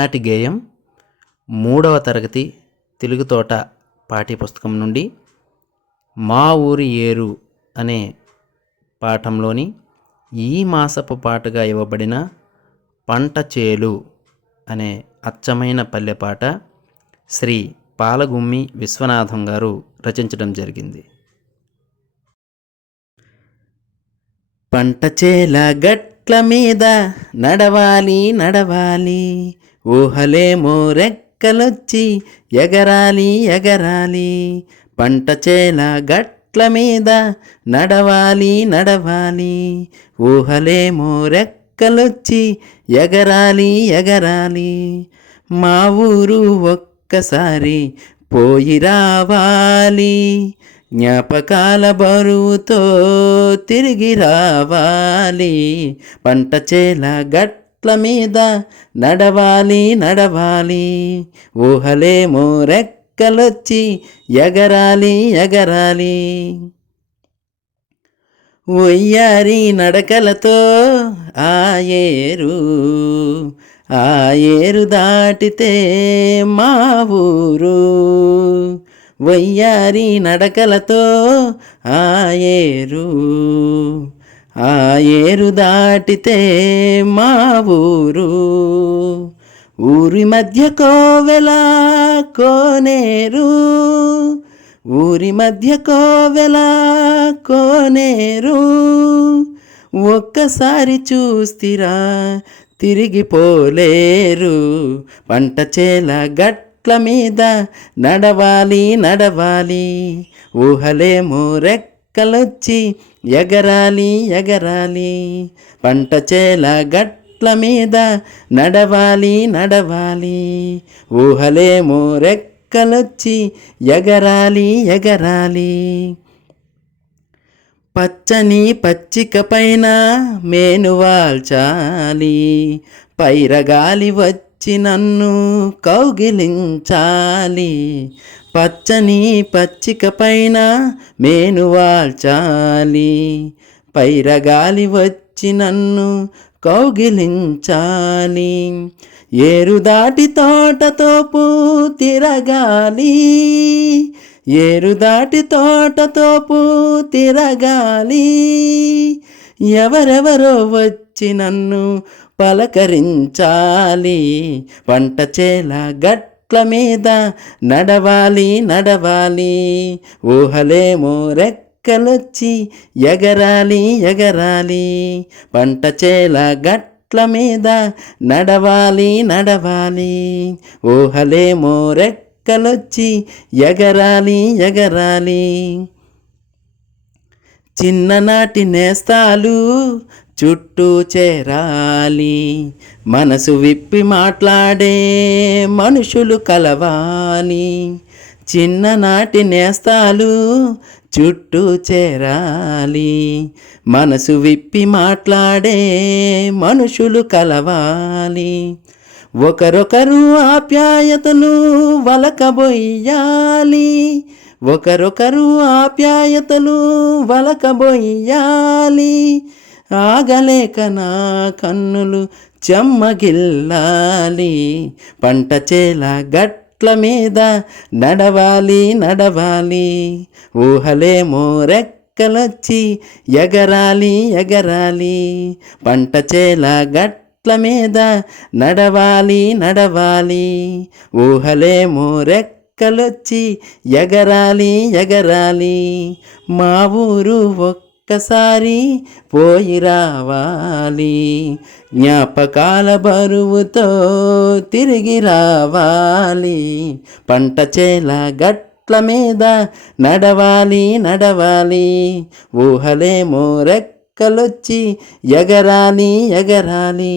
ఈనాటి గేయం 3వ తరగతి తెలుగు తోట పాఠ్యపుస్తకం నుండి మా ఊరి ఏరు అనే పాఠంలోని ఈ మాసపు పాటగా ఇవ్వబడిన పంట చేలు అనే అచ్చమైన పల్లెపాట శ్రీ పాలగుమ్మి విశ్వనాథం గారు రచించడం జరిగింది. పంట చేల గట్ల మీద నడవాలి నడవాలి, ఊహలేమో రెక్కలొచ్చి ఎగరాలి ఎగరాలి. పంట చేల గట్ల మీద నడవాలి నడవాలి, ఊహలేమో రెక్కలొచ్చి ఎగరాలి ఎగరాలి. మా ఊరు ఒక్కసారి పోయి రావాలి, జ్ఞాపకాల బరువుతో తిరిగి రావాలి. పంట చేల గట్ల మీద నడవాలి నడవాలి, ఊహలేమో రెక్కలొచ్చి ఎగరాలి ఎగరాలి. ఒయ్యారి నడకలతో ఆ ఏరు దాటితే మా ఊరు. వయ్యారి నడకలతో ఆ ఏరు దాటితే మా ఊరు. ఊరి మధ్య కోవెల కోనేరు, ఊరి మధ్య కోవెల కోనేరు. ఒక్కసారి చూస్తిరా తిరిగిపోలేరు. పంట చేల గట్ల మీద నడవాలి నడవాలి, ఊహలేమో రెక్కలొచ్చి ఎగరాలి ఎగరాలి. పంట చేల గట్ల మీద నడవాలి నడవాలి, ఊహలేమో రెక్కలొచ్చి ఎగరాలి ఎగరాలి. పచ్చని పచ్చిక పైన మేనువాల్చాలి, పైరగాలి వచ్చి నన్ను కౌగిలించాలి. పచ్చని పచ్చిక పైన మేనువాల్చాలి, పైరగాలి వచ్చి నన్ను కౌగిలించాలి. ఏరు దాటి తోటతోపు తిరగాలి, ఏరు దాటి తోటతోపు తిరగాలి. ఎవరెవరో వచ్చి నన్ను పలకరించాలి. పంట చేల గట్ల మీద నడవాలి నడవాలి, ఊహలేమో రెక్కలొచ్చి ఎగరాలి ఎగరాలి. పంట చేల గట్ల మీద నడవాలి నడవాలి, ఊహలేమో రెక్కలొచ్చి ఎగరాలి ఎగరాలి. చిన్ననాటి నేస్తాలు చుట్టూ చేరాలి, మనసు విప్పి మాట్లాడే మనుషులు కలవాలి. చిన్ననాటి నేస్తాలు చుట్టూ చేరాలి, మనసు విప్పి మాట్లాడే మనుషులు కలవాలి. ఒకరొకరు ఆప్యాయతలు వలకబోయాలి, ఒకరొకరు ఆప్యాయతలు వలకబోయాలి. ఆగలేక నా కన్నులు చెమ్మగిల్లాలి. పంట చేల గట్ల మీద నడవాలి నడవాలి, ఊహలేమో రెక్కలొచ్చి ఎగరాలి ఎగరాలి. పంట చేల గట్ల మీద నడవాలి నడవాలి, ఊహలేమో రెక్కలొచ్చి ఎగరాలి ఎగరాలి. మా ఊరు ఒక్కసారి పోయి రావాలి, జ్ఞాపకాల బరువుతో తిరిగి రావాలి. పంట చేల గట్ల మీద నడవాలి నడవాలి, ఊహలేమో రెక్కలొచ్చి ఎగరాలి ఎగరాలి.